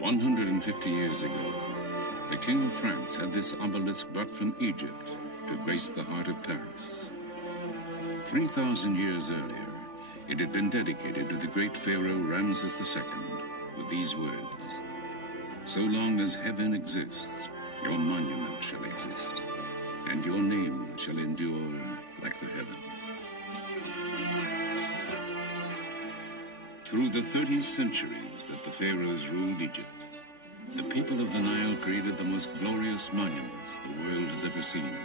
150 years ago, the King of France had this obelisk brought from Egypt to grace the heart of Paris. 3,000 years earlier, it had been dedicated to the great pharaoh Ramses II with these words, "So long as heaven exists, your monument shall exist, and your name shall endure like the heaven." Through the 30 centuries that the pharaohs ruled Egypt, the people of the Nile created the most glorious monuments the world has ever seen.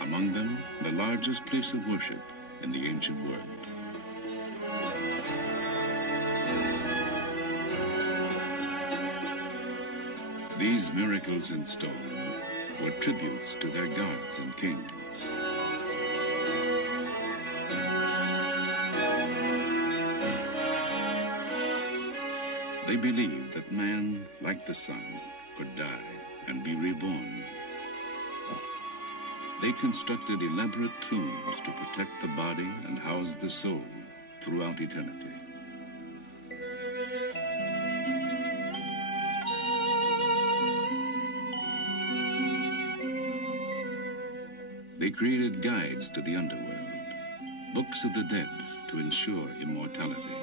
Among them, the largest place of worship in the ancient world. These miracles in stone were tributes to their gods and kings. They believed that man, like the sun, could die and be reborn. They constructed elaborate tombs to protect the body and house the soul throughout eternity. They created guides to the underworld, books of the dead to ensure immortality.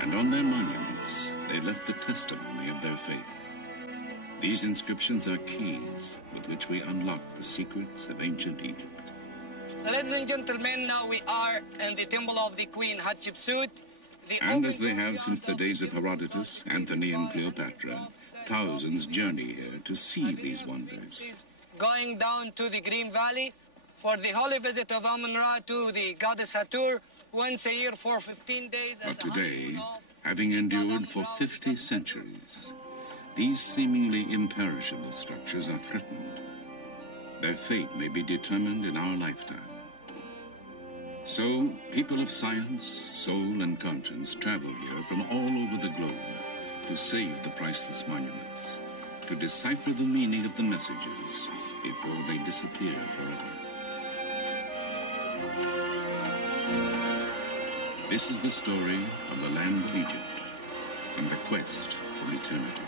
And on their monuments, they left the testimony of their faith. These inscriptions are keys with which we unlock the secrets of ancient Egypt. Ladies and gentlemen, now we are in the temple of the Queen Hatshepsut. And as they have since the days of Herodotus, Antony, and Cleopatra, thousands journey here to see these wonders. Going down to the Green Valley for the holy visit of Amun-Ra to the goddess Hathor once a year for 15 days. But today, having endured for 50 centuries, these seemingly imperishable structures are threatened. Their fate may be determined in our lifetime. So, people of science, soul, and conscience travel here from all over the globe to save the priceless monuments, to decipher the meaning of the messages before they disappear forever. This is the story of the land of Egypt and the quest for eternity.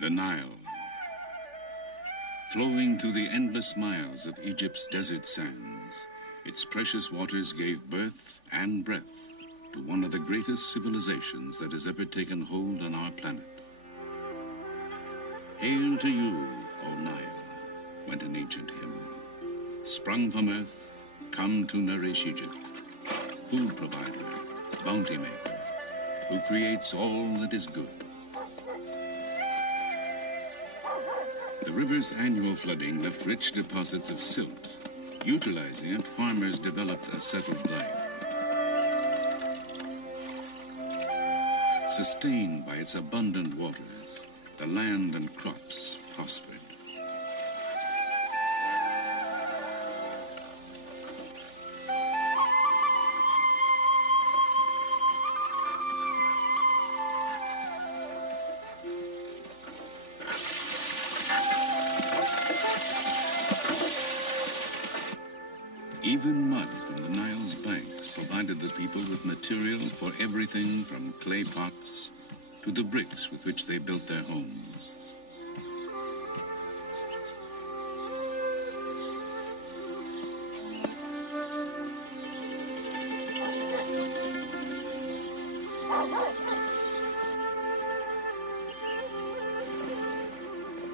The Nile, flowing through the endless miles of Egypt's desert sands, its precious waters gave birth and breath to one of the greatest civilizations that has ever taken hold on our planet. Hail to you, O Nile, went an ancient hymn. Sprung from earth, come to nourish Egypt, food provider, bounty maker, who creates all that is good. The river's annual flooding left rich deposits of silt. Utilizing it, farmers developed a settled life. Sustained by its abundant waters, the land and crops prospered. Even mud from the Nile's banks provided the people with material for everything from clay pots to the bricks with which they built their homes.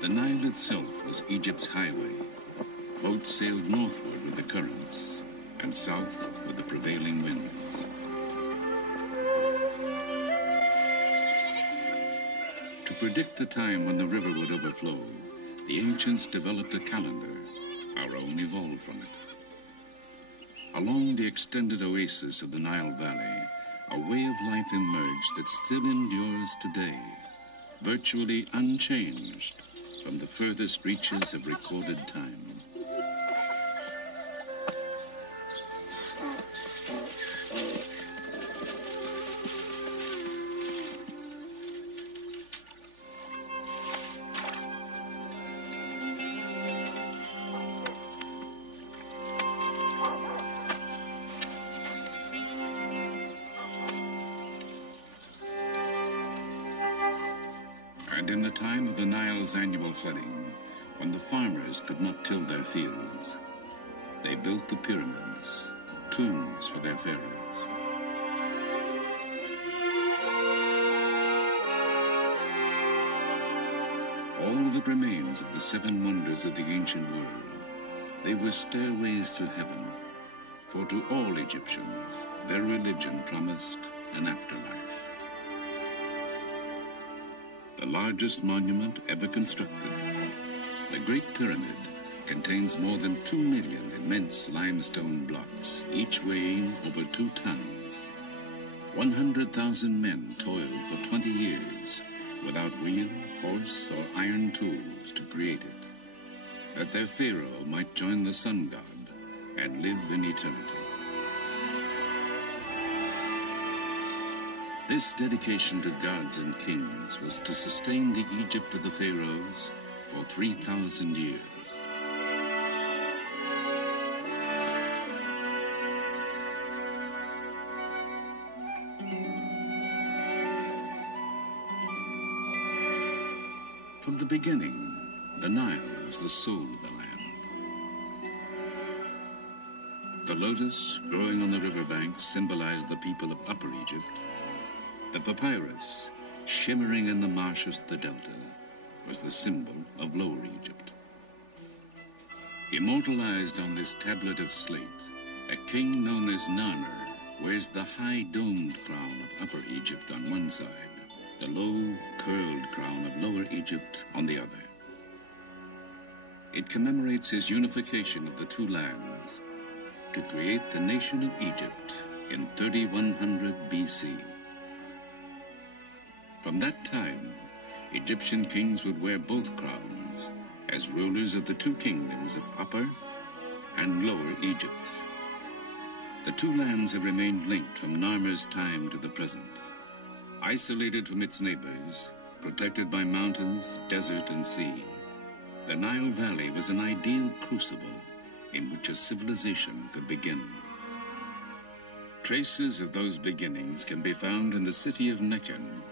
The Nile itself was Egypt's highway, Boats sailed northward with the currents and south with the prevailing winds. To predict the time when the river would overflow, the ancients developed a calendar. Our own evolved from it. Along the extended oasis of the Nile Valley, a way of life emerged that still endures today, virtually unchanged from the furthest reaches of recorded time. And in the time of the Nile's annual flooding, when the farmers could not till their fields, they built the pyramids, tombs for their pharaohs. All that remains of the seven wonders of the ancient world, they were stairways to heaven, for to all Egyptians, their religion promised an afterlife. The largest monument ever constructed, the Great Pyramid, contains more than 2 million immense limestone blocks, each weighing over 2 tons. 100,000 men toiled for 20 years without wheel, horse, or iron tools to create it, that their pharaoh might join the sun god and live in eternity. This dedication to gods and kings was to sustain the Egypt of the pharaohs for 3,000 years. From the beginning, the Nile was the soul of the land. The lotus growing on the riverbanks symbolized the people of Upper Egypt. The papyrus, shimmering in the marshes of the delta, was the symbol of Lower Egypt. Immortalized on this tablet of slate, a king known as Narmer wears the high domed crown of Upper Egypt on one side, the low, curled crown of Lower Egypt on the other. It commemorates his unification of the two lands to create the nation of Egypt in 3100 BC. From that time, Egyptian kings would wear both crowns as rulers of the two kingdoms of Upper and Lower Egypt. The two lands have remained linked from Narmer's time to the present. Isolated from its neighbors, protected by mountains, desert, and sea, the Nile Valley was an ideal crucible in which a civilization could begin. Traces of those beginnings can be found in the city of Nekhen.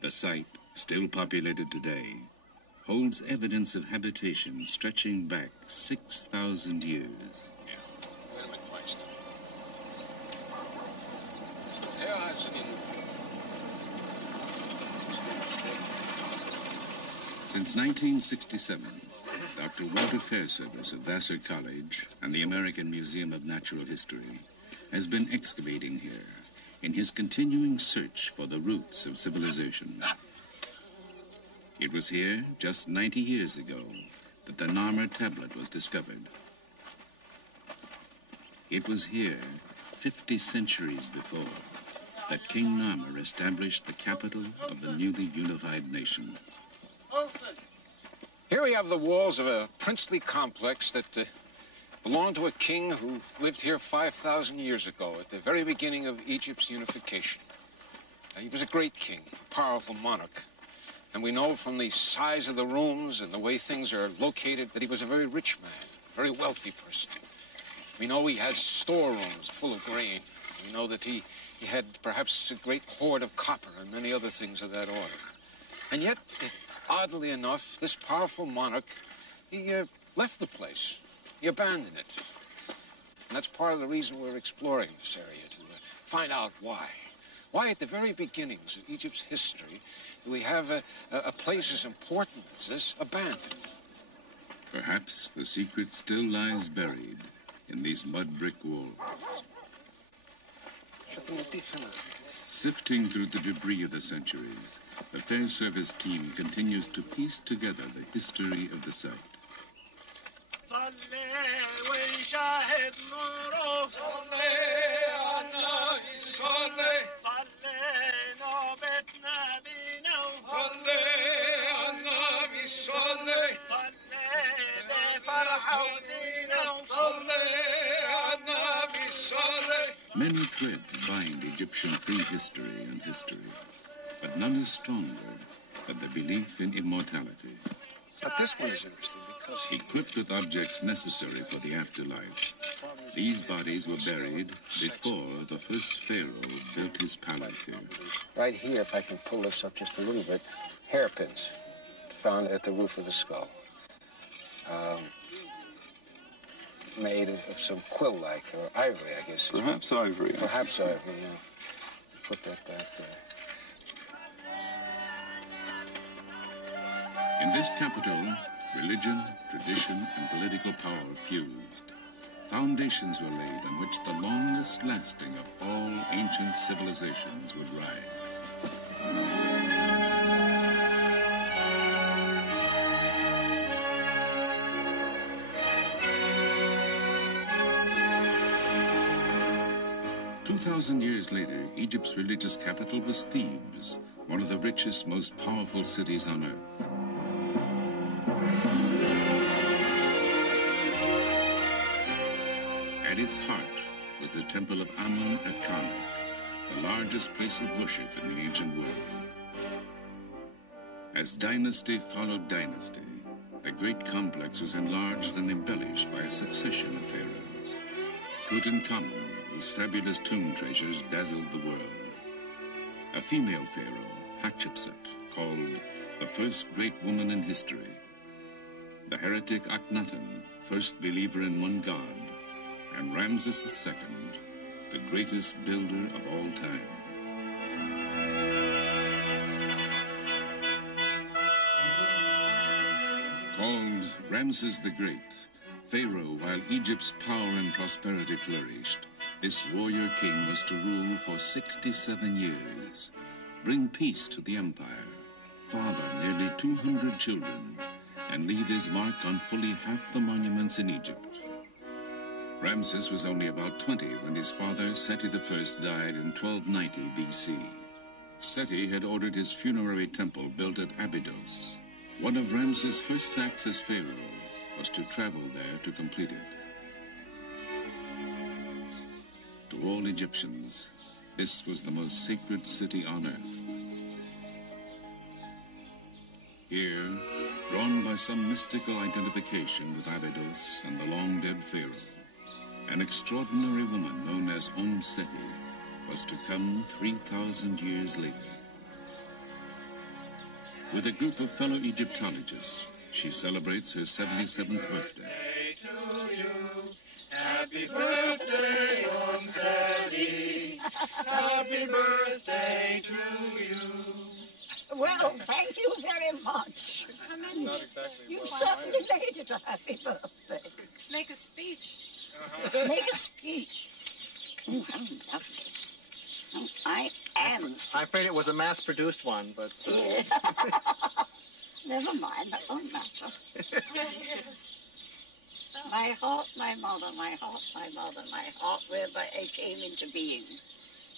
The site, still populated today, holds evidence of habitation stretching back 6,000 years. Since 1967, Dr. Walter Fairservice of Vassar College and the American Museum of Natural History has been excavating here in his continuing search for the roots of civilization. It was here, just 90 years ago, that the Narmer tablet was discovered. It was here, 50 centuries before, that King Narmer established the capital of the newly unified nation. Here we have the walls of a princely complex that belonged to a king who lived here 5,000 years ago at the very beginning of Egypt's unification. He was a great king, a powerful monarch. And we know from the size of the rooms and the way things are located that he was a very rich man, a very wealthy person. We know he had storerooms full of grain. We know that he had perhaps a great hoard of copper and many other things of that order. And yet, oddly enough, this powerful monarch, he left the place. He abandoned it. And that's part of the reason we're exploring this area, to find out why. Why, at the very beginnings of Egypt's history, do we have a place as important as this abandoned? Perhaps the secret still lies buried in these mud brick walls. Sifting through the debris of the centuries, the Fair Service team continues to piece together the history of the site. Many threads bind Egyptian prehistory and history, but none is stronger than the belief in immortality. But this one is interesting because equipped with objects necessary for the afterlife, these bodies were buried before the first pharaoh built his palace here. Right here, if I can pull this up just a little bit, hairpins found at the roof of the skull. Made of some quill-like, or ivory, I guess. Perhaps ivory. Perhaps ivory, yeah. Put that back there. In this capital, religion, tradition, and political power fused. Foundations were laid on which the longest lasting of all ancient civilizations would rise. "2,000 years later, Egypt's religious capital was Thebes, one of the richest, most powerful cities on earth. At its heart was the temple of Amun at Karnak, the largest place of worship in the ancient world. As dynasty followed dynasty, the great complex was enlarged and embellished by a succession of pharaohs. Tutankhamun, whose fabulous tomb treasures dazzled the world. A female pharaoh, Hatshepsut, called the first great woman in history. The heretic Akhenaten, first believer in one god. And Ramses II, the greatest builder of all time. Called Ramses the Great, Pharaoh while Egypt's power and prosperity flourished, this warrior king was to rule for 67 years, bring peace to the empire, father nearly 200 children, and leave his mark on fully half the monuments in Egypt. Ramses was only about 20 when his father, Seti I, died in 1290 BC. Seti had ordered his funerary temple built at Abydos. One of Ramses' first acts as pharaoh was to travel there to complete it. To all Egyptians, this was the most sacred city on earth. Here, drawn by some mystical identification with Abydos and the long-dead pharaoh, an extraordinary woman known as Seti was to come 3,000 years later. With a group of fellow Egyptologists, she celebrates her 77th birthday. To you. Happy birthday, Seti. Happy birthday to you. Well, thank you very much. You certainly made it a happy birthday. Make a speech. Make a speech. Oh, how lovely. Oh, I am. I'm afraid it was a mass-produced one, but... Yeah. Never mind, that won't matter. My heart, my mother, my heart, my mother, my heart, whereby I came into being.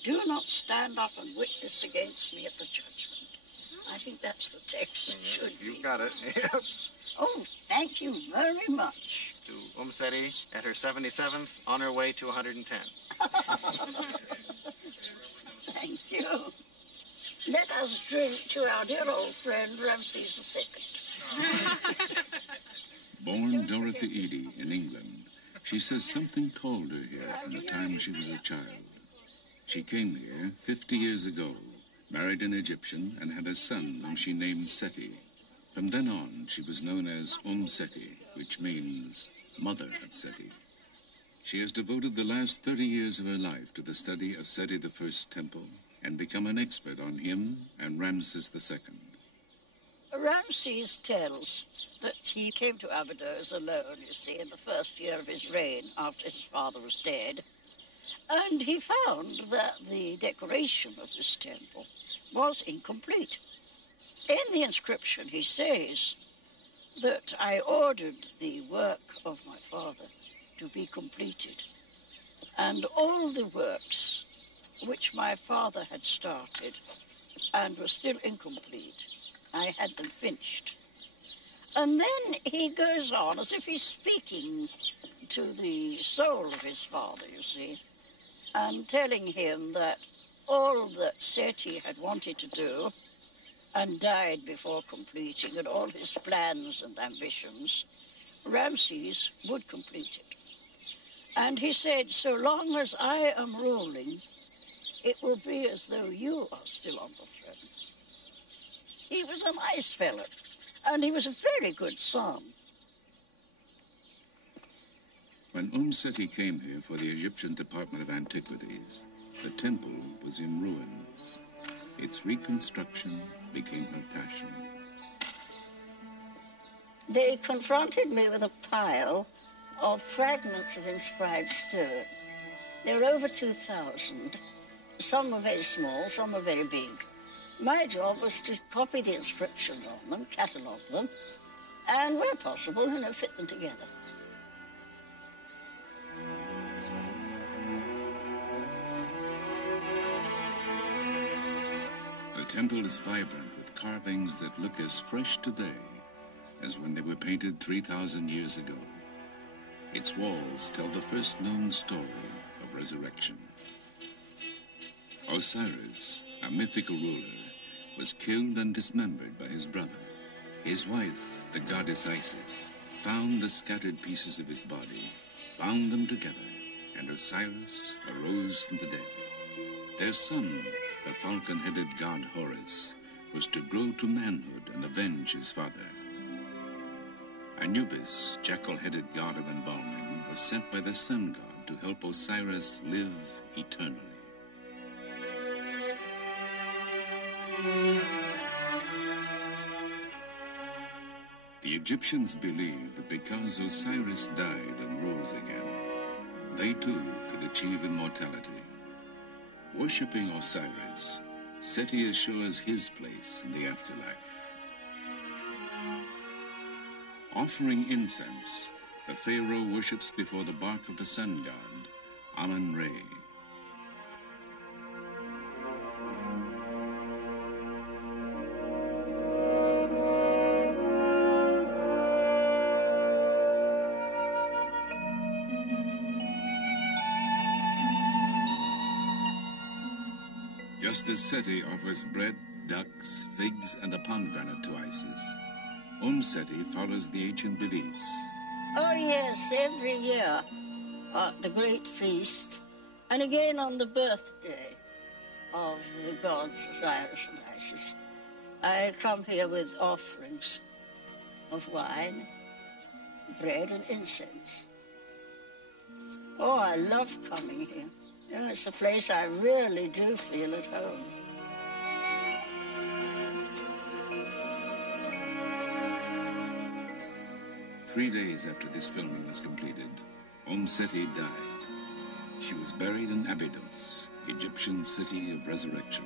Do not stand up and witness against me at the judgment. I think that's the text that should be. You got it. Oh, thank you very much. To Seti at her 77th, on her way to 110. Thank you. Let us drink to our dear old friend Ramses II. Born Dorothy Eady in England, she says something called her here from the time she was a child. She came here 50 years ago, married an Egyptian, and had a son whom she named Seti. From then on, she was known as Seti, which means Mother at Seti. She has devoted the last 30 years of her life to the study of Seti I's temple and become an expert on him and Ramses II. Ramses tells that he came to Abydos alone, you see, in the first year of his reign after his father was dead. And he found that the decoration of this temple was incomplete. In the inscription, he says that I ordered the work of my father to be completed, and all the works which my father had started and were still incomplete, I had them finished. And then he goes on as if he's speaking to the soul of his father, you see, and telling him that all that Seti had wanted to do and died before completing, and all his plans and ambitions, Ramses would complete it. And he said, so long as I am ruling, it will be as though you are still on the throne. He was a nice fellow, and he was a very good son. When Seti came here for the Egyptian Department of Antiquities, the temple was in ruins. Its reconstruction became her passion. They confronted me with a pile of fragments of inscribed stone. There were over 2,000. Some were very small, some were very big. My job was to copy the inscriptions on them, catalogue them, and where possible, fit them together. The temple is vibrant with carvings that look as fresh today as when they were painted 3,000 years ago. Its walls tell the first known story of resurrection. Osiris, a mythical ruler, was killed and dismembered by his brother. His wife, the goddess Isis, found the scattered pieces of his body, bound them together, and Osiris arose from the dead. Their son, the falcon-headed god Horus, was to grow to manhood and avenge his father. Anubis, jackal-headed god of embalming, was sent by the sun god to help Osiris live eternally. The Egyptians believed that because Osiris died and rose again, they too could achieve immortality. Worshipping Osiris, Seti assures his place in the afterlife. Offering incense, the pharaoh worships before the bark of the sun god, Amun-Re. Just as Seti offers bread, ducks, figs, and a pomegranate to Isis, Seti follows the ancient beliefs. Oh, yes, every year at the great feast, and again on the birthday of the gods Osiris and Isis, I come here with offerings of wine, bread, and incense. Oh, I love coming here. You know, it's a place I really do feel at home. Three days after this filming was completed, Seti died. She was buried in Abydos, Egyptian city of resurrection.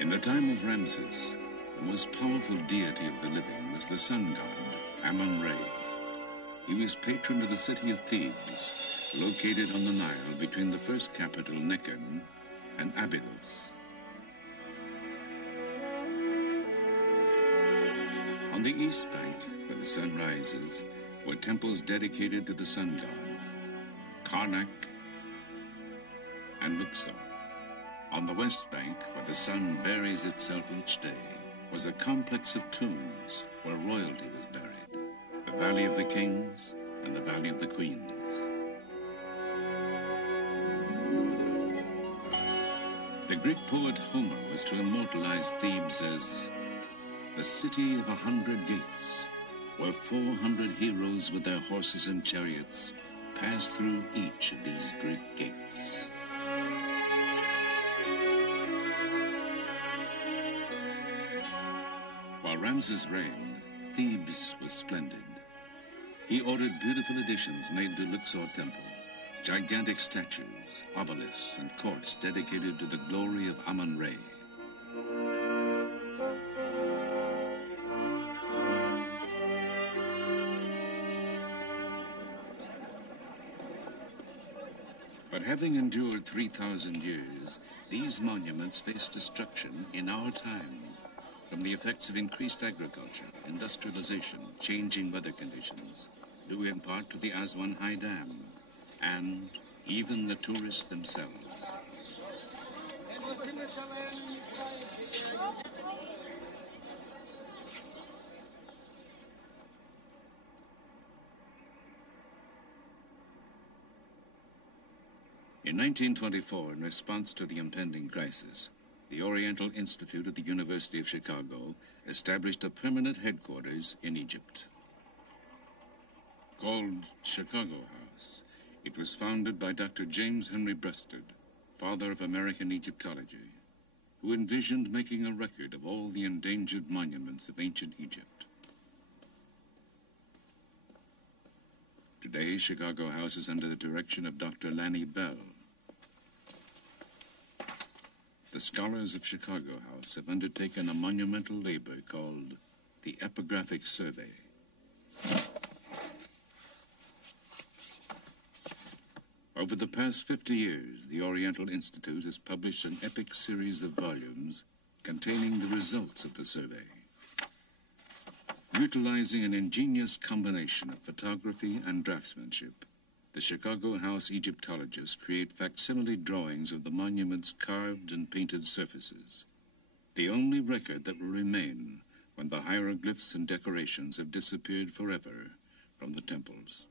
In the time of Ramses, the most powerful deity of the living was the sun god, Amun-Re. He was patron of the city of Thebes, located on the Nile between the first capital, Nekhen, and Abydos. On the east bank, where the sun rises, were temples dedicated to the sun god, Karnak and Luxor. On the west bank, where the sun buries itself each day, was a complex of tombs where royalty was buried. The Valley of the Kings and the Valley of the Queens. The Greek poet Homer was to immortalize Thebes as the city of 100 gates, where 400 heroes with their horses and chariots passed through each of these great gates. While Ramses reigned, Thebes was splendid. He ordered beautiful additions made to Luxor Temple, gigantic statues, obelisks, and courts dedicated to the glory of Amun-Re. But having endured 3,000 years, these monuments face destruction in our time from the effects of increased agriculture, industrialization, changing weather conditions, due in part to the Aswan High Dam, and even the tourists themselves. In 1924, in response to the impending crisis, the Oriental Institute at the University of Chicago established a permanent headquarters in Egypt. Called Chicago House, it was founded by Dr. James Henry Breasted, father of American Egyptology, who envisioned making a record of all the endangered monuments of ancient Egypt. Today, Chicago House is under the direction of Dr. Lanny Bell. The scholars of Chicago House have undertaken a monumental labor called the Epigraphic Survey. Over the past 50 years, the Oriental Institute has published an epic series of volumes containing the results of the survey. Utilizing an ingenious combination of photography and draftsmanship, the Chicago House Egyptologists create facsimile drawings of the monument's carved and painted surfaces, the only record that will remain when the hieroglyphs and decorations have disappeared forever from the temples.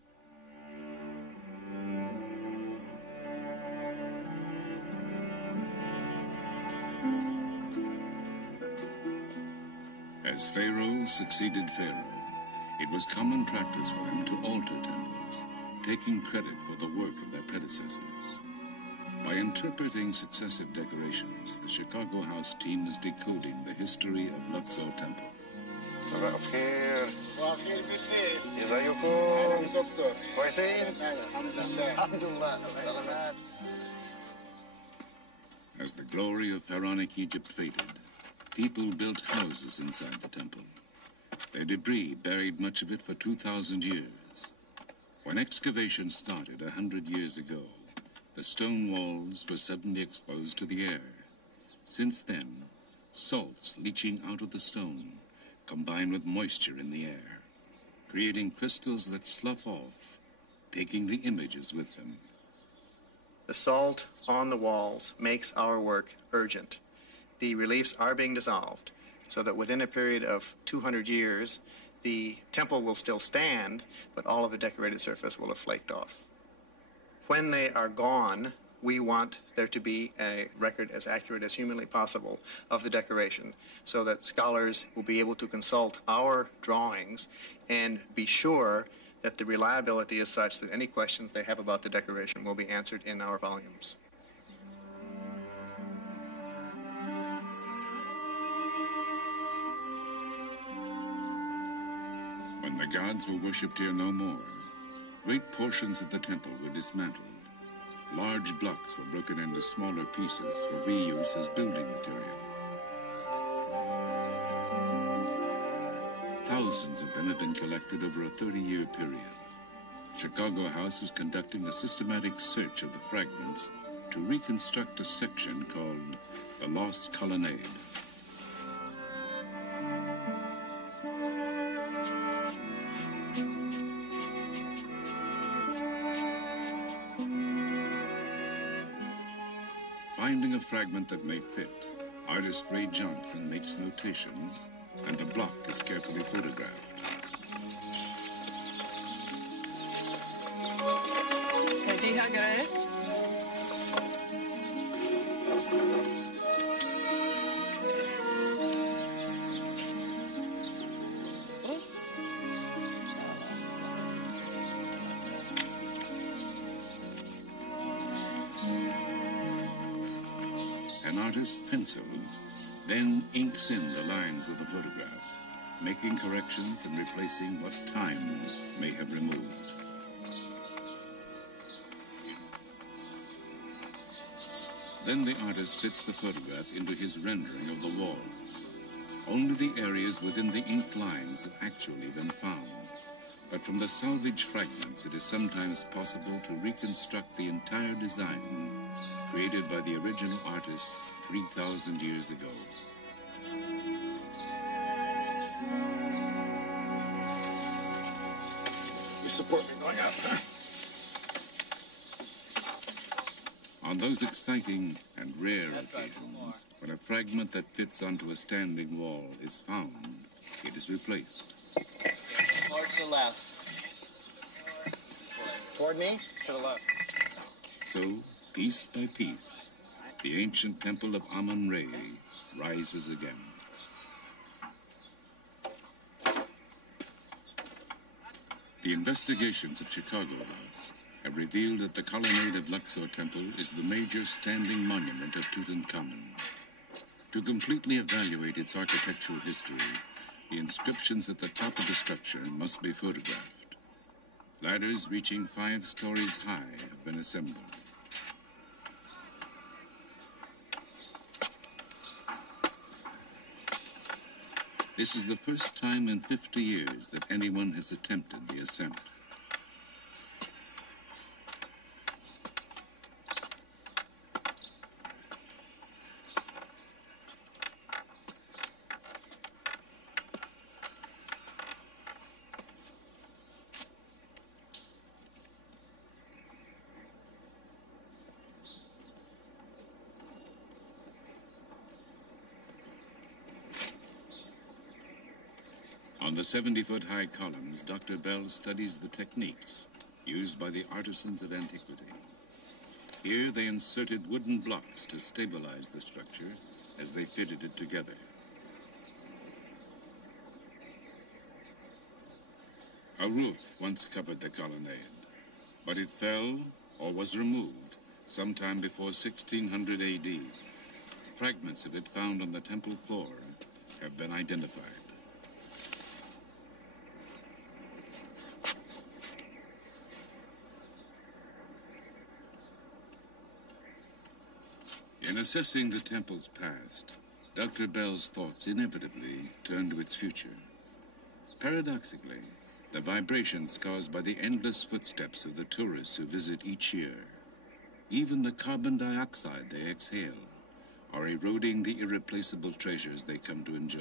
As Pharaoh succeeded Pharaoh, it was common practice for them to alter temples, taking credit for the work of their predecessors. By interpreting successive decorations, the Chicago House team is decoding the history of Luxor Temple. صباح الخير. صباح الخير بالخير. ازيكم؟ دكتور. كويسين؟ الحمد لله. سلامات. As the glory of pharaonic Egypt faded, people built houses inside the temple. Their debris buried much of it for 2,000 years. When excavation started 100 years ago, the stone walls were suddenly exposed to the air. Since then, salts leaching out of the stone combine with moisture in the air, creating crystals that slough off, taking the images with them. The salt on the walls makes our work urgent. The reliefs are being dissolved so that within a period of 200 years, the temple will still stand, but all of the decorated surface will have flaked off. When they are gone, we want there to be a record as accurate as humanly possible of the decoration so that scholars will be able to consult our drawings and be sure that the reliability is such that any questions they have about the decoration will be answered in our volumes. When the gods were worshipped here no more, great portions of the temple were dismantled. Large blocks were broken into smaller pieces for reuse as building material. Thousands of them have been collected over a 30-year period. Chicago House is conducting a systematic search of the fragments to reconstruct a section called the Lost Colonnade. Finding a fragment that may fit, artist Ray Johnson makes notations, and the block is carefully photographed. An artist pencils, then inks in the lines of the photograph, making corrections and replacing what time may have removed. Then the artist fits the photograph into his rendering of the wall. Only the areas within the inked lines have actually been found. But from the salvaged fragments, it is sometimes possible to reconstruct the entire design created by the original artist 3,000 years ago. You support me going up, huh? On those exciting and rare occasions, when a fragment that fits onto a standing wall is found, it is replaced. More to the left. Toward me? To the left. So, piece by piece, the ancient temple of Amun-Re rises again. The investigations at Chicago House have revealed that the colonnade of Luxor Temple is the major standing monument of Tutankhamun. To completely evaluate its architectural history, the inscriptions at the top of the structure must be photographed. Ladders reaching 5 stories high have been assembled. This is the first time in 50 years that anyone has attempted the ascent. On the 70-foot-high columns, Dr. Bell studies the techniques used by the artisans of antiquity. Here they inserted wooden blocks to stabilize the structure as they fitted it together. A roof once covered the colonnade, but it fell or was removed sometime before 1600 AD. Fragments of it found on the temple floor have been identified. In assessing the temple's past, Dr. Bell's thoughts inevitably turned to its future. Paradoxically, the vibrations caused by the endless footsteps of the tourists who visit each year, even the carbon dioxide they exhale, are eroding the irreplaceable treasures they come to enjoy.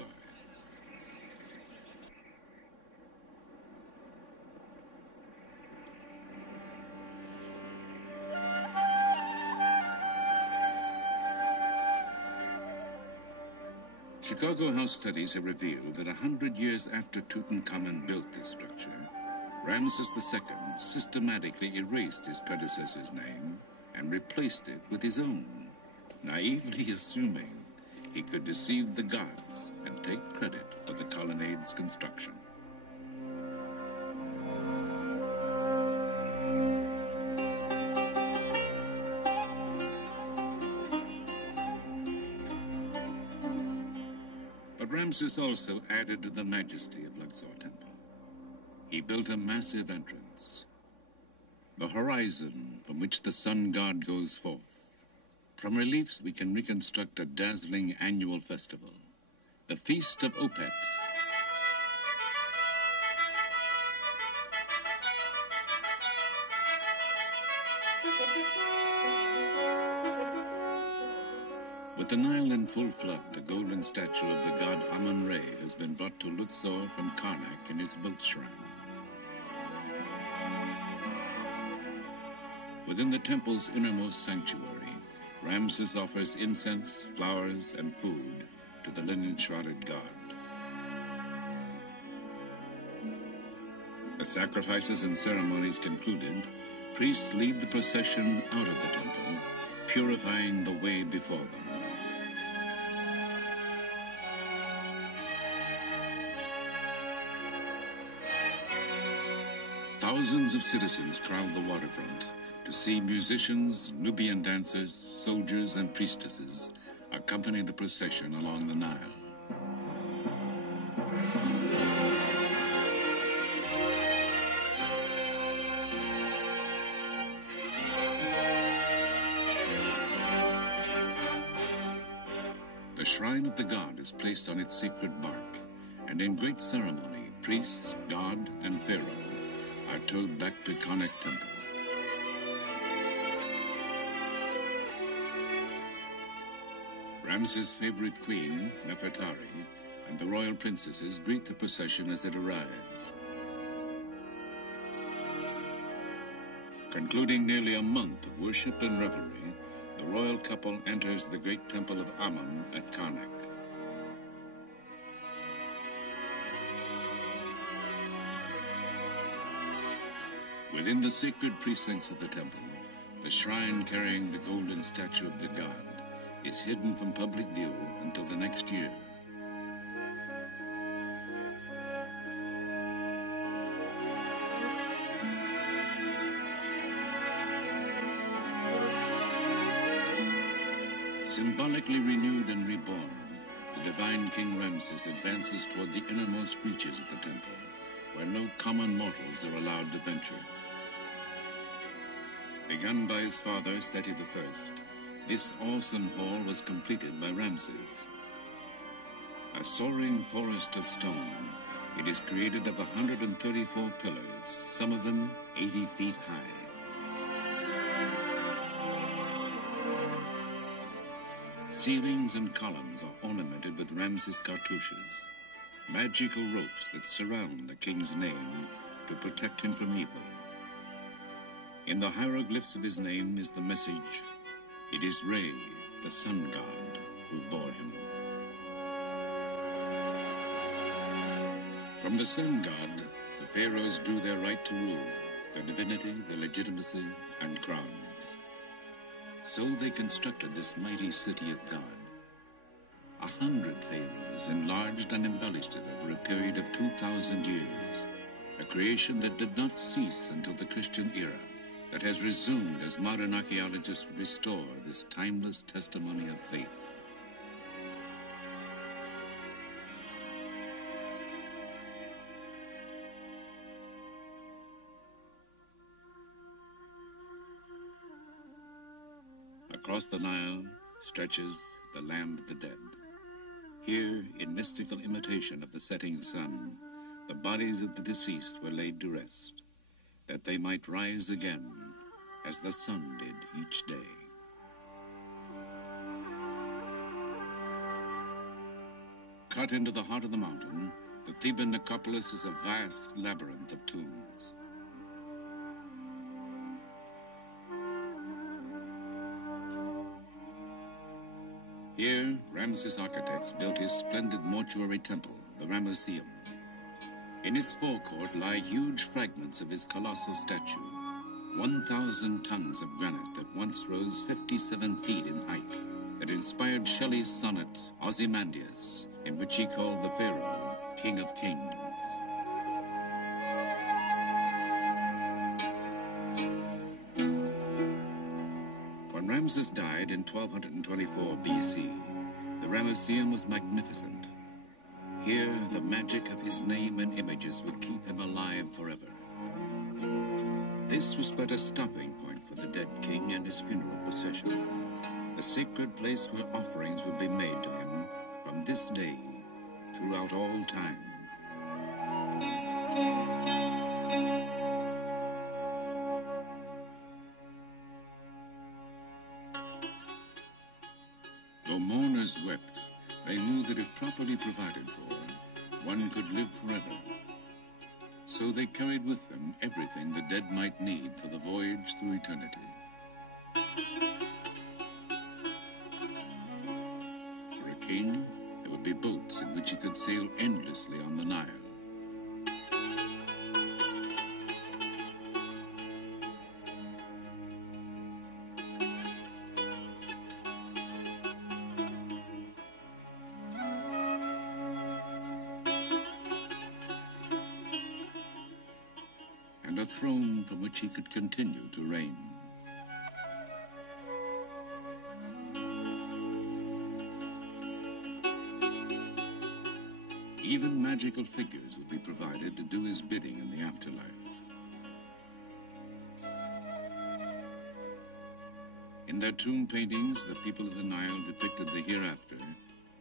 Chicago House studies have revealed that 100 years after Tutankhamun built this structure, Ramses II systematically erased his predecessor's name and replaced it with his own, naively assuming he could deceive the gods and take credit for the colonnade's construction. Ramses also added to the majesty of Luxor Temple. He built a massive entrance, the horizon from which the sun god goes forth. From reliefs, we can reconstruct a dazzling annual festival, the Feast of Opet. With the Nile in full flood, the golden statue of the god Amun-Re has been brought to Luxor from Karnak in his boat shrine. Within the temple's innermost sanctuary, Ramses offers incense, flowers, and food to the linen-shrouded god. The sacrifices and ceremonies concluded, priests lead the procession out of the temple, purifying the way before them. Thousands of citizens crowd the waterfront to see musicians, Nubian dancers, soldiers, and priestesses accompany the procession along the Nile. The shrine of the god is placed on its sacred bark, and in great ceremony, priests, god, and pharaoh are towed back to Karnak Temple. Ramses' favorite queen, Nefertari, and the royal princesses greet the procession as it arrives. Concluding nearly a month of worship and revelry, the royal couple enters the great temple of Amun at Karnak. Within the sacred precincts of the temple, the shrine carrying the golden statue of the god is hidden from public view until the next year. Symbolically renewed and reborn, the divine King Ramses advances toward the innermost reaches of the temple, where no common mortals are allowed to venture. Begun by his father, Seti I, this awesome hall was completed by Ramses. A soaring forest of stone, it is created of 134 pillars, some of them 80 feet high. Ceilings and columns are ornamented with Ramses cartouches, magical ropes that surround the king's name to protect him from evil. In the hieroglyphs of his name is the message, "It is Re, the sun god, who bore him." From the sun god, the pharaohs drew their right to rule, their divinity, their legitimacy, and crowns. So they constructed this mighty city of God. 100 pharaohs enlarged and embellished it over a period of 2,000 years, a creation that did not cease until the Christian era, that has resumed as modern archaeologists restore this timeless testimony of faith. Across the Nile stretches the land of the dead. Here, in mystical imitation of the setting sun, the bodies of the deceased were laid to rest, that they might rise again as the sun did each day. Cut into the heart of the mountain, the Theban necropolis is a vast labyrinth of tombs. Here, Ramses' architects built his splendid mortuary temple, the Ramesseum. In its forecourt lie huge fragments of his colossal statue, 1,000 tons of granite that once rose 57 feet in height, that inspired Shelley's sonnet, Ozymandias, in which he called the pharaoh King of Kings. When Ramses died in 1224 BC, the Ramesseum was magnificent. Here, the magic of his name and images would keep him alive forever. This was but a stopping point for the dead king and his funeral procession, a sacred place where offerings would be made to him from this day throughout all time. Though mourners wept, they knew that if properly provided for, one could live forever. So they carried with them everything the dead might need for the voyage through eternity. For a king, there would be boats in which he could sail endlessly on the Nile. And a throne from which he could continue to reign. Even magical figures will be provided to do his bidding in the afterlife. In their tomb paintings, the people of the Nile depicted the hereafter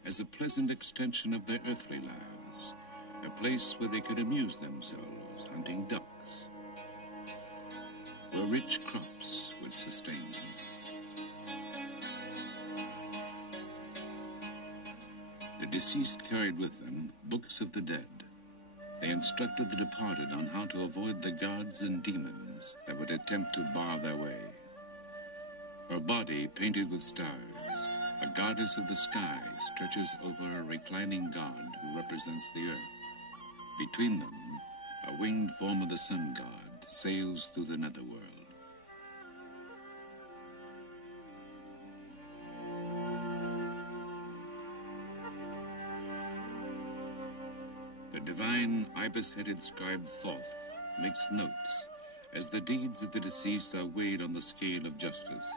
as a pleasant extension of their earthly lives, a place where they could amuse themselves hunting ducks, where rich crops would sustain them. The deceased carried with them books of the dead. They instructed the departed on how to avoid the gods and demons that would attempt to bar their way. Her body, painted with stars, a goddess of the sky, stretches over a reclining god who represents the earth. Between them, a winged form of the sun god sails through the netherworld. The divine ibis-headed scribe Thoth makes notes as the deeds of the deceased are weighed on the scale of justice.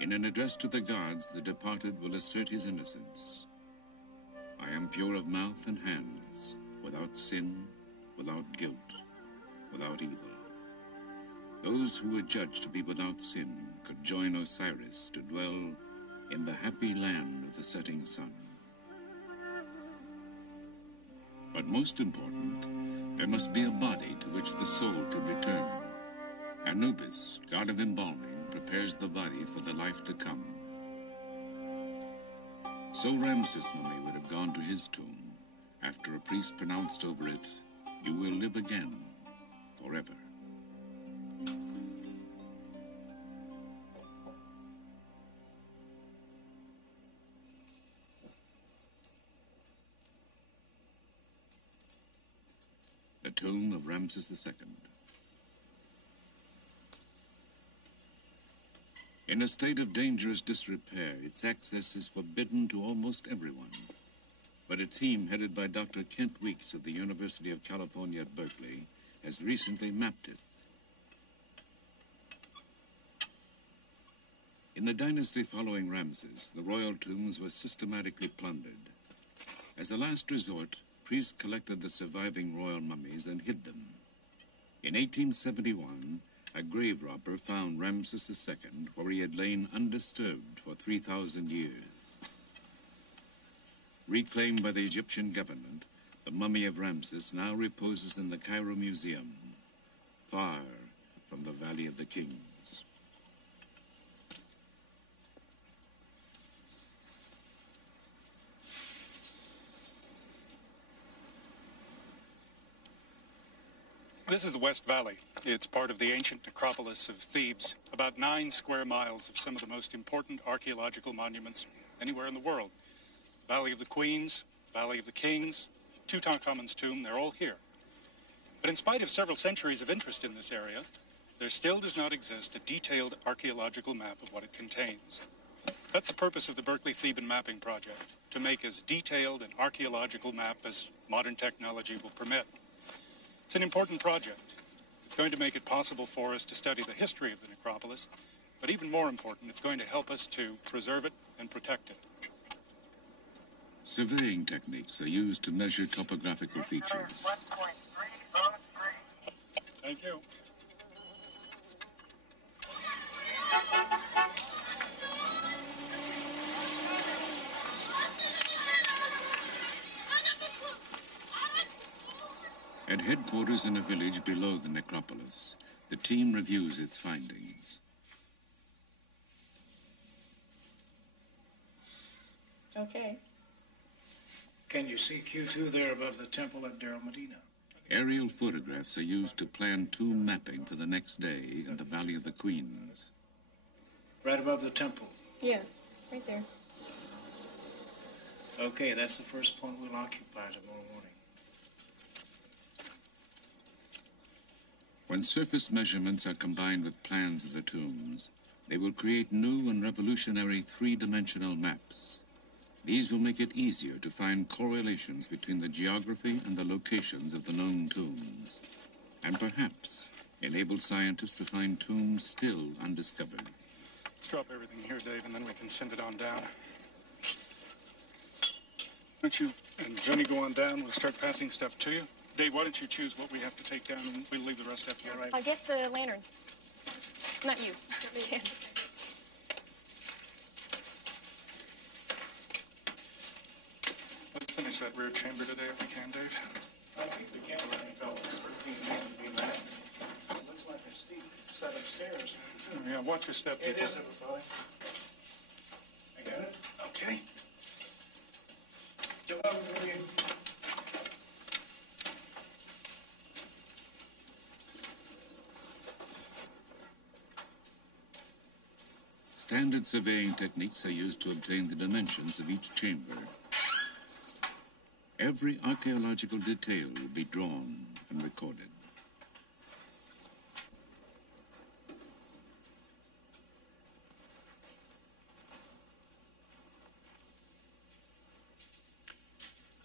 In an address to the gods, the departed will assert his innocence. I am pure of mouth and hands, without sin, without guilt, without evil. Those who were judged to be without sin could join Osiris to dwell in the happy land of the setting sun. But most important, there must be a body to which the soul could return. Anubis, god of embalming, prepares the body for the life to come. So Ramses' mummy would have gone to his tomb after a priest pronounced over it, "You will live again forever." The tomb of Ramses II. In a state of dangerous disrepair, its access is forbidden to almost everyone. But a team headed by Dr. Kent Weeks of the University of California at Berkeley has recently mapped it. In the dynasty following Ramses, the royal tombs were systematically plundered. As a last resort, priests collected the surviving royal mummies and hid them. In 1871, a grave robber found Ramses II where he had lain undisturbed for 3,000 years. Reclaimed by the Egyptian government, the mummy of Ramses now reposes in the Cairo Museum, far from the Valley of the Kings. This is the West Valley. It's part of the ancient necropolis of Thebes, about 9 square miles of some of the most important archaeological monuments anywhere in the world. Valley of the Queens, Valley of the Kings, Tutankhamun's tomb, they're all here. But in spite of several centuries of interest in this area, there still does not exist a detailed archaeological map of what it contains. That's the purpose of the Berkeley Theban Mapping Project, to make as detailed an archaeological map as modern technology will permit. It's an important project. It's going to make it possible for us to study the history of the necropolis, but even more important, it's going to help us to preserve it and protect it. Surveying techniques are used to measure topographical features. Thank you. At headquarters in a village below the necropolis, the team reviews its findings. Okay. Can you see Q2 there above the temple at Deir Medina? Aerial photographs are used to plan tomb mapping for the next day in the Valley of the Queens. Right above the temple? Yeah, right there. Okay, that's the first point we'll occupy tomorrow morning. When surface measurements are combined with plans of the tombs, they will create new and revolutionary three-dimensional maps. These will make it easier to find correlations between the geography and the locations of the known tombs, and perhaps enable scientists to find tombs still undiscovered. Let's drop everything here, Dave, and then we can send it on down. don't you and Johnny go on down? We'll start passing stuff to you. Dave, why don't you choose what we have to take down, and we'll leave the rest up here. All right. I'll get the lantern. Not you. Let's finish that rear chamber today if we can, Dave. I think we can let him go. 13 men to be back. Looks like a steep set of stairs. Yeah, watch your step, people. It is, everybody. I got it? Okay. Good luck with you. Standard surveying techniques are used to obtain the dimensions of each chamber. Every archaeological detail will be drawn and recorded.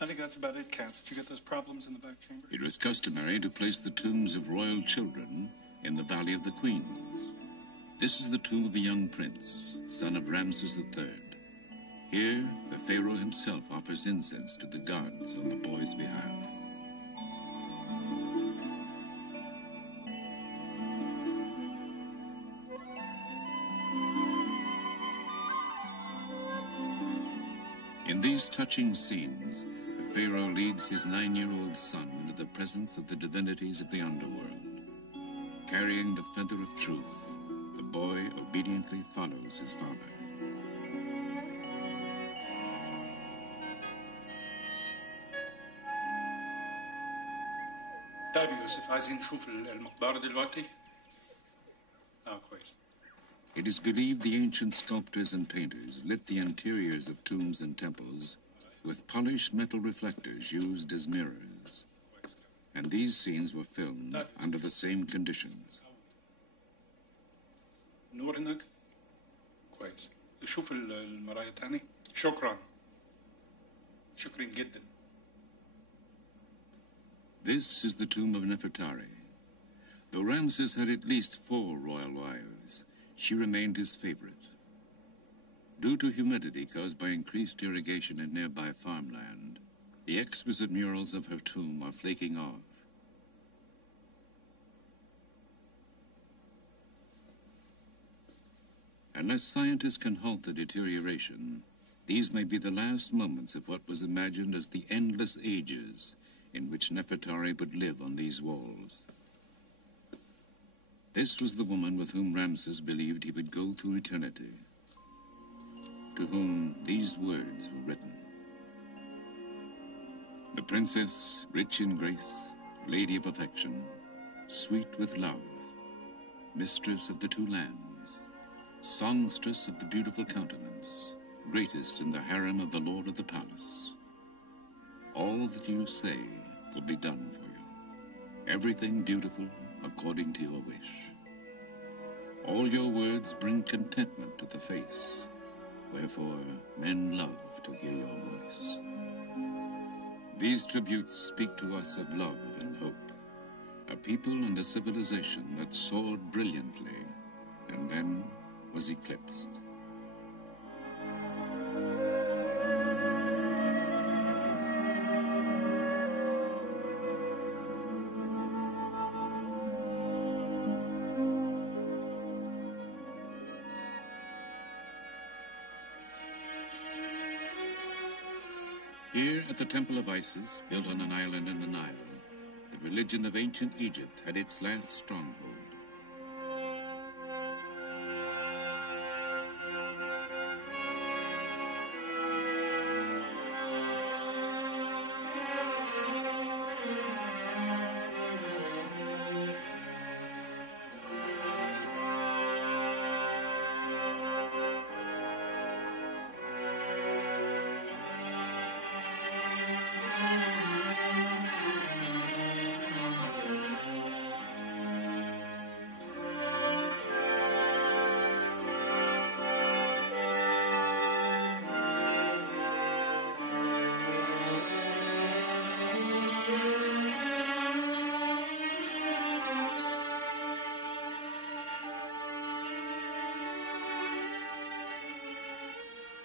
I think that's about it, Kath. Did you get those problems in the back chamber? It was customary to place the tombs of royal children in the Valley of the Queens. This is the tomb of a young prince, son of Ramses III. Here, the pharaoh himself offers incense to the gods on the boy's behalf. In these touching scenes, the pharaoh leads his 9-year-old son into the presence of the divinities of the underworld. Carrying the feather of truth, the boy obediently follows his father. طيب يوسف عايزين نشوف المقبرة دلوقتي؟ كويس. It is believed the ancient sculptors and painters lit the interiors of tombs and temples with polished metal reflectors used as mirrors. And these scenes were filmed under the same conditions. نور هناك؟ كويس. شوف المراية تاني. شكرا. شكرا جدا. This is the tomb of Nefertari. Though Ramses had at least 4 royal wives, she remained his favorite. Due to humidity caused by increased irrigation in nearby farmland, the exquisite murals of her tomb are flaking off. Unless scientists can halt the deterioration, these may be the last moments of what was imagined as the endless ages in which Nefertari would live on these walls. This was the woman with whom Ramses believed he would go through eternity, to whom these words were written. The princess, rich in grace, lady of affection, sweet with love, mistress of the 2 lands, songstress of the beautiful countenance, greatest in the harem of the lord of the palace. All that you say will be done for you. Everything beautiful according to your wish. All your words bring contentment to the face, wherefore men love to hear your voice. These tributes speak to us of love and hope, a people and a civilization that soared brilliantly and then was eclipsed. Here at the Temple of Isis, built on an island in the Nile, the religion of ancient Egypt had its last stronghold.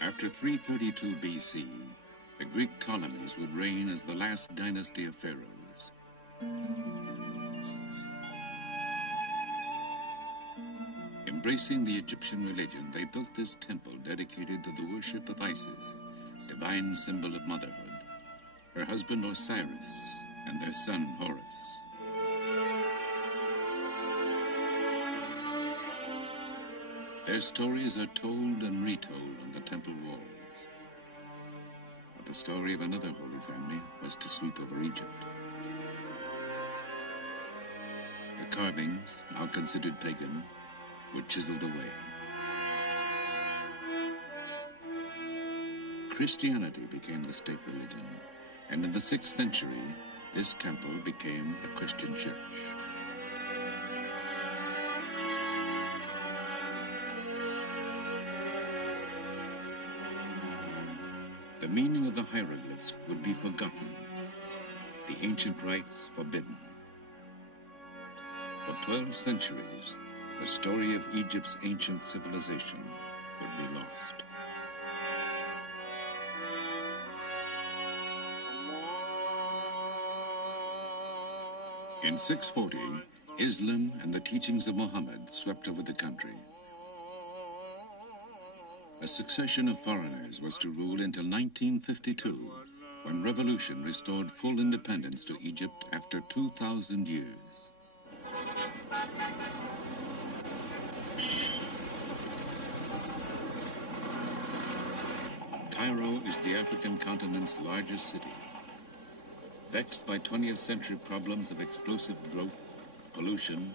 After 332 BC, the Greek Ptolemies would reign as the last dynasty of pharaohs. Embracing the Egyptian religion, they built this temple dedicated to the worship of Isis, divine symbol of motherhood, her husband Osiris, and their son Horus. Their stories are told and retold on the temple walls. But the story of another holy family was to sweep over Egypt. The carvings, now considered pagan, were chiseled away. Christianity became the state religion, and in the 6th century, this temple became a Christian church. The meaning of the hieroglyphs would be forgotten, the ancient rites forbidden. For 12 centuries, the story of Egypt's ancient civilization would be lost. In 640, Islam and the teachings of Muhammad swept over the country. A succession of foreigners was to rule until 1952, when revolution restored full independence to Egypt after 2,000 years. Cairo is the African continent's largest city. Vexed by 20th century problems of explosive growth, pollution,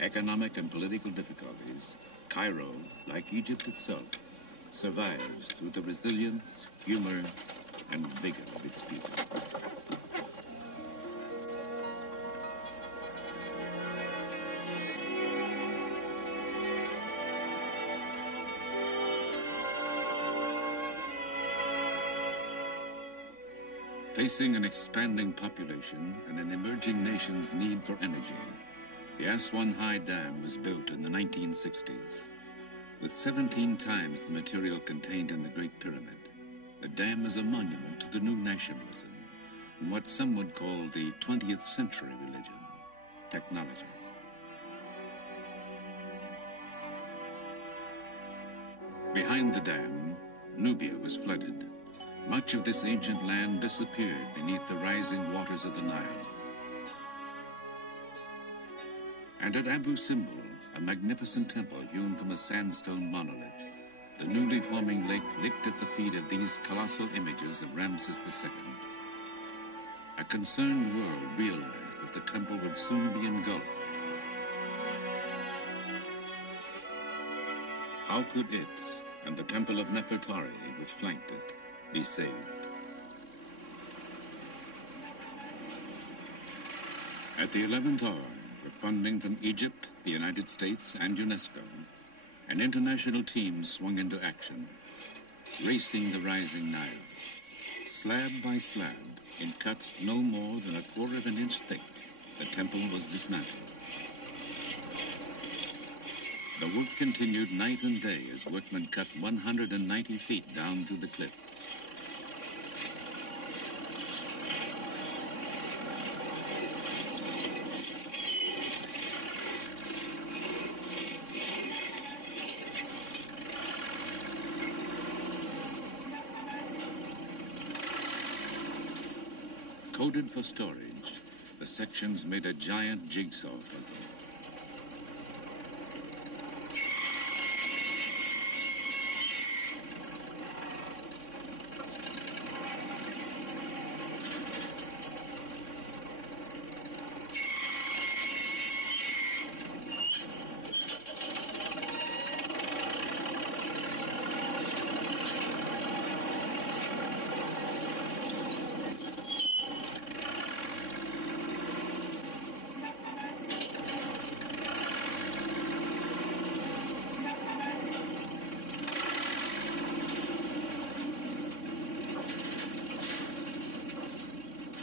economic and political difficulties, Cairo, like Egypt itself, survives through the resilience, humor, and vigor of its people. Facing an expanding population and an emerging nation's need for energy, the Aswan High Dam was built in the 1960s. With 17 times the material contained in the Great Pyramid, the dam is a monument to the new nationalism and what some would call the 20th century religion, technology. Behind the dam, Nubia was flooded. Much of this ancient land disappeared beneath the rising waters of the Nile. And at Abu Simbel, a magnificent temple hewn from a sandstone monolith, the newly forming lake licked at the feet of these colossal images of Ramses II. A concerned world realized that the temple would soon be engulfed. How could it, and the temple of Nefertari, which flanked it, be saved? At the 11th hour, with funding from Egypt, the United States, and UNESCO, an international team swung into action, racing the rising Nile. Slab by slab, in cuts no more than 1/4 of an inch thick, the temple was dismantled. The work continued night and day as workmen cut 190 feet down through the cliff. Coded for storage, the sections made a giant jigsaw puzzle.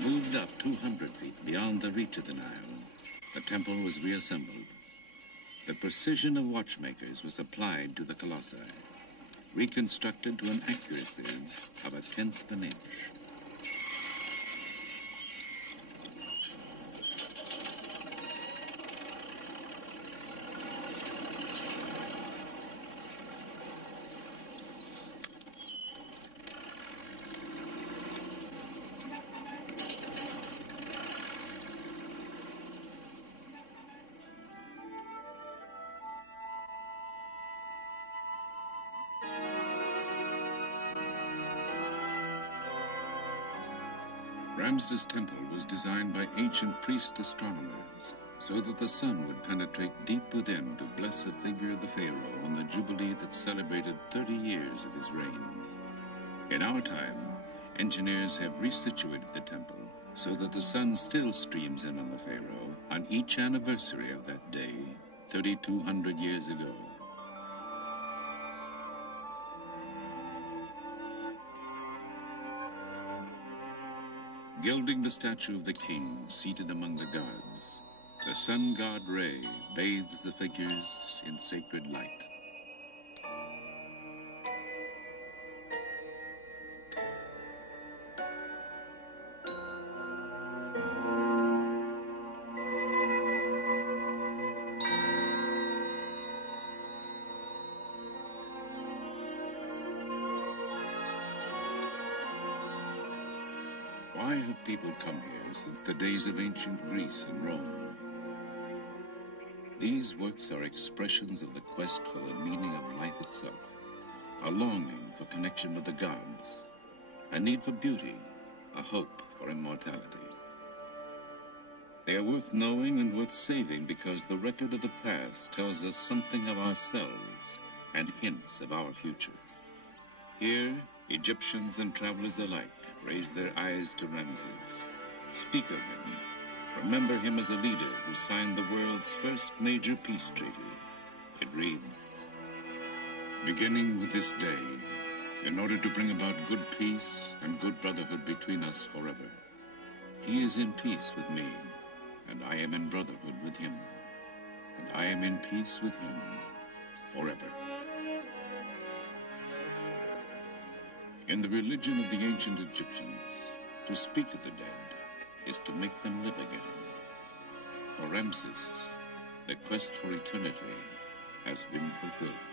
Moved up 200 feet beyond the reach of the Nile, the temple was reassembled. The precision of watchmakers was applied to the colossi, reconstructed to an accuracy of 1/10 of an inch. Ramses' temple was designed by ancient priest astronomers so that the sun would penetrate deep within to bless a figure of the pharaoh on the jubilee that celebrated 30 years of his reign. In our time, engineers have resituated the temple so that the sun still streams in on the pharaoh on each anniversary of that day, 3,200 years ago. Gilding the statue of the king seated among the gods, the sun god Re bathes the figures in sacred light. Why have people come here since the days of ancient Greece and Rome? These works are expressions of the quest for the meaning of life itself, a longing for connection with the gods, a need for beauty, a hope for immortality. They are worth knowing and worth saving because the record of the past tells us something of ourselves and hints of our future. Here, Egyptians and travelers alike raise their eyes to Ramses, speak of him, remember him as a leader who signed the world's first major peace treaty. It reads, "Beginning with this day, in order to bring about good peace and good brotherhood between us forever, he is in peace with me, and I am in brotherhood with him, and I am in peace with him forever." In the religion of the ancient Egyptians, to speak of the dead is to make them live again. For Ramses, the quest for eternity has been fulfilled.